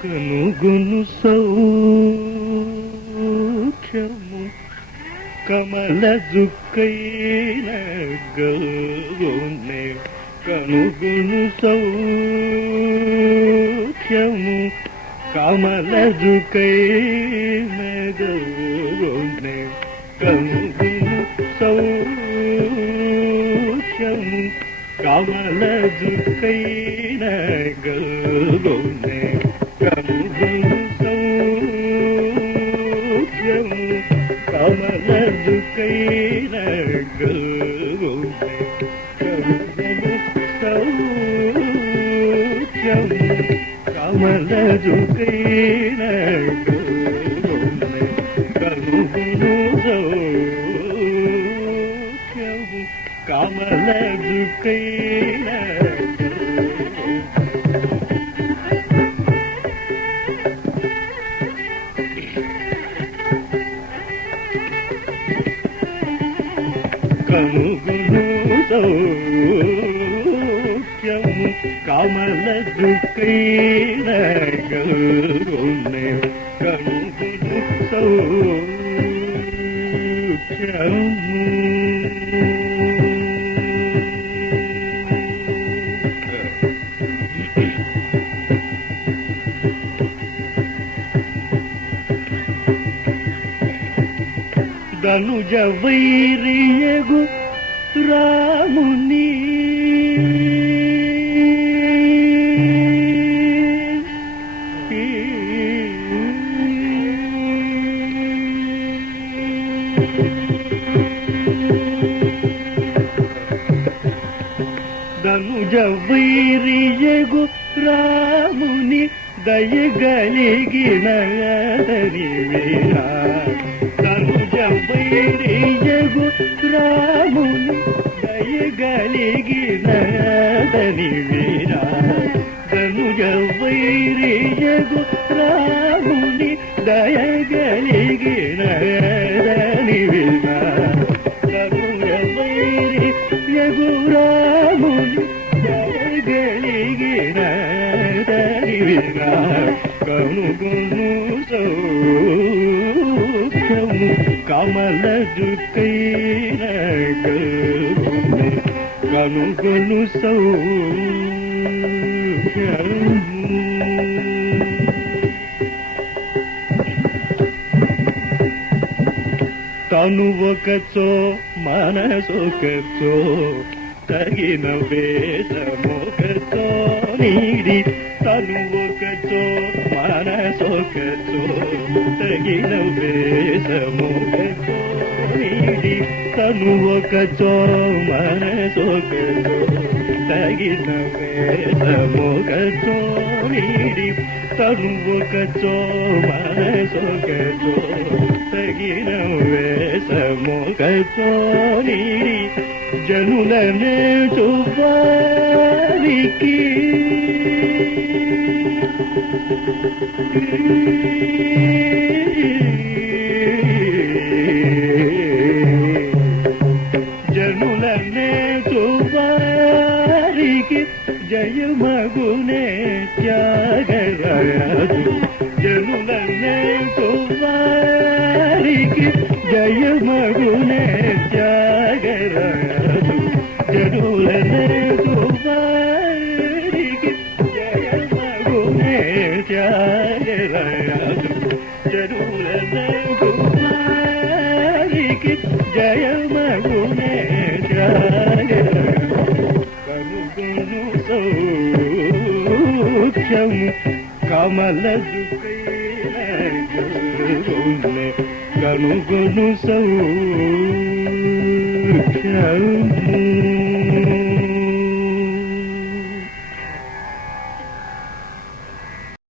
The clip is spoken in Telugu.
కనుగొను సౌఖ్యము కమల జుక్కైన గౌనే కనుగొను సౌఖ్యము కమల జుక్కైన గౌనే కనుగొను సౌఖ్యము కమల జుక్కైన గౌనే కనుగొను సౌఖ్యము కమల జుక్కైన గౌనే కనుగొను సౌఖ్యము కమల జుక్కైన గౌనే కనుగొను సౌఖ్యము కమల జుక్కైన కనుగొను సౌఖ్యము కమల జుక్కైన గౌనే కనుగొను సౌఖ్యము ధనుజ వైరియగు రాముని ధనుజ వైరియగు రాముని దయగలిగిన వీరా ధనుజ వైరియగు రాముని దయగలిగిన వీరా ధనుజ వైరియగు రాముని దయగలిగిన వీరా ధనుజ వైరియగు రాముని దయగలిగిన వీరా కనుగొను సౌఖ్యము కమల జుక్కైన గౌనే కనుగొను సౌఖ్యము తను ఒకచో మనసొకచో తగిన వేషమొకచో నీడి తను ఒకచో మనసొకచో తగిన వేషమొకచో నీడి తను ఒకచో మనసొకచో తగిన వేషమొకచో నీడి తను ఒకచో మనసొకచో తగిన వేషమొకచో నీడి జనులనే చూపాలికి జనులనే చూపాలికి జయమగునే త్యాగరాజు జనులనే చూపాలికి జయమగునే త్యాగరాజు జనులనే చూపాలికి జయమగునే త్యాగరాజు జనులనే చూపాలికి జయమగునే త్యాగరాజు కనుగొను సౌఖ్యము కమల జుక్కైన గౌనే కనుగొను సౌఖ్యము